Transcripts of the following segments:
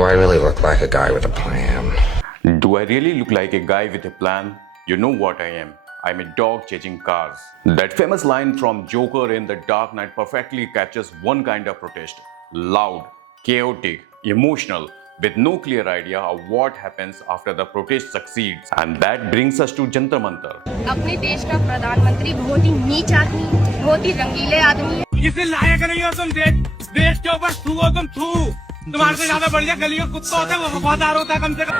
Do I really look like a guy with a plan? Do I really look like a guy with a plan? You know what I am. I'm a dog chasing cars. That famous line from Joker in The Dark Knight perfectly captures one kind of protest. Loud, chaotic, emotional, with no clear idea of what happens after the protest succeeds. And that brings us to Jantar Mantar. अपने देश का प्रधानमंत्री बहुत ही नीच आदमी, बहुत ही रंगीले आदमी है। किसी लायक नहीं हो तुम, देश के ऊपर थू हो तुम, थू। तुम्हारे से ज्यादा बढ़िया गली का कुत्ता होता है, वो वफादार होता है कम से कम।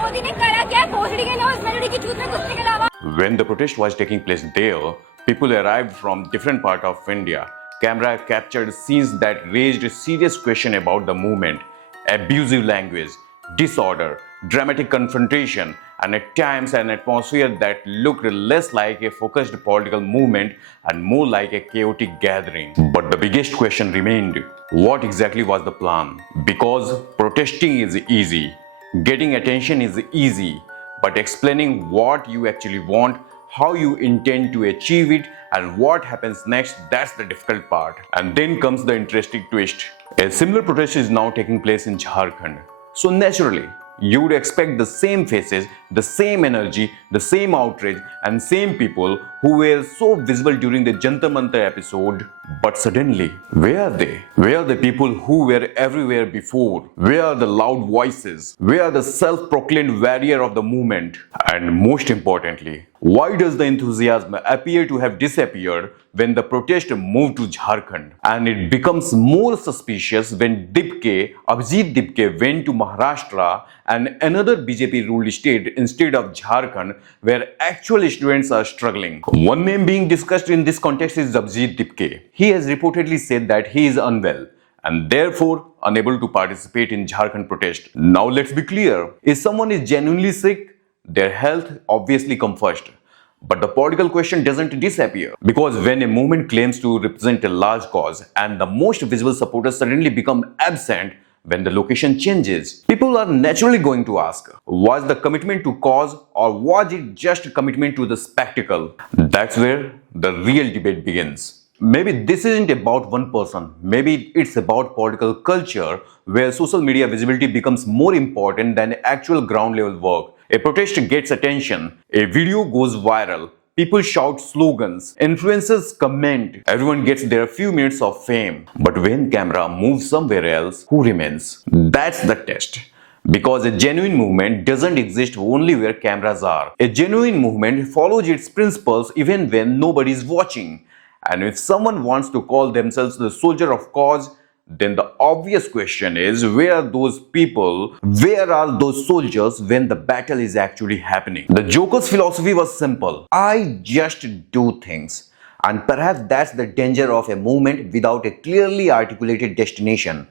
मोदी ने करा क्या? भोसड़ी के नौज मेलोडी की चूत में कुत्ते के अलावा। When the protest was taking place there, people arrived from different parts of India. Camera captured scenes that raised serious questions about the movement, abusive language, disorder, dramatic confrontation, and at times an atmosphere that looked less like a focused political movement and more like a chaotic gathering. But the biggest question remained, what exactly was the plan? Because protesting is easy, getting attention is easy, but explaining what you actually want, how you intend to achieve it, and what happens next, that's the difficult part. And then comes the interesting twist. A similar protest is now taking place in Jharkhand. So naturally, you would expect the same faces, the same energy, the same outrage, and same people who were so visible during the Jantar Mantar episode. But suddenly, where are they? Where are the people who were everywhere before? Where are the loud voices? Where are the self-proclaimed warrior of the movement? And most importantly, why does the enthusiasm appear to have disappeared when the protest moved to Jharkhand? And it becomes more suspicious when Abhijeet Dipke went to Maharashtra and another BJP-ruled state instead of Jharkhand, where actual students are struggling. One name being discussed in this context is Abhijeet Dipke. He has reportedly said that he is unwell and therefore unable to participate in Jharkhand protest. Now let's be clear, if someone is genuinely sick, their health obviously comes first. But the political question doesn't disappear, because when a movement claims to represent a large cause and the most visible supporters suddenly become absent when the location changes, people are naturally going to ask, was the commitment to cause or was it just a commitment to the spectacle? That's where the real debate begins. Maybe this isn't about one person, maybe it's about political culture where social media visibility becomes more important than actual ground level work. A protest gets attention, a video goes viral, people shout slogans, influencers comment, everyone gets their few minutes of fame. But when camera moves somewhere else, who remains? That's the test. Because a genuine movement doesn't exist only where cameras are. A genuine movement follows its principles even when nobody is watching. And if someone wants to call themselves the soldier of cause, then the obvious question is, where are those people, where are those soldiers when the battle is actually happening? The Joker's philosophy was simple. I just do things. And perhaps that's the danger of a movement without a clearly articulated destination.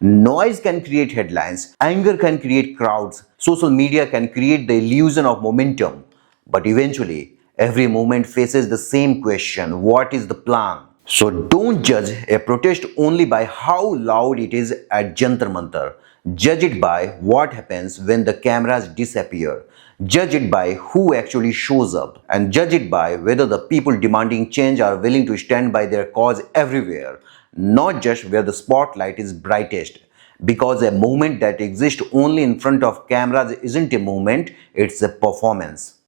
Noise can create headlines, anger can create crowds, social media can create the illusion of momentum. But eventually, every movement faces the same question, what is the plan? So don't judge a protest only by how loud it is at Jantar Mantar. Judge it by what happens when the cameras disappear. Judge it by who actually shows up. And judge it by whether the people demanding change are willing to stand by their cause everywhere, not just where the spotlight is brightest. Because a movement that exists only in front of cameras isn't a movement, it's a performance.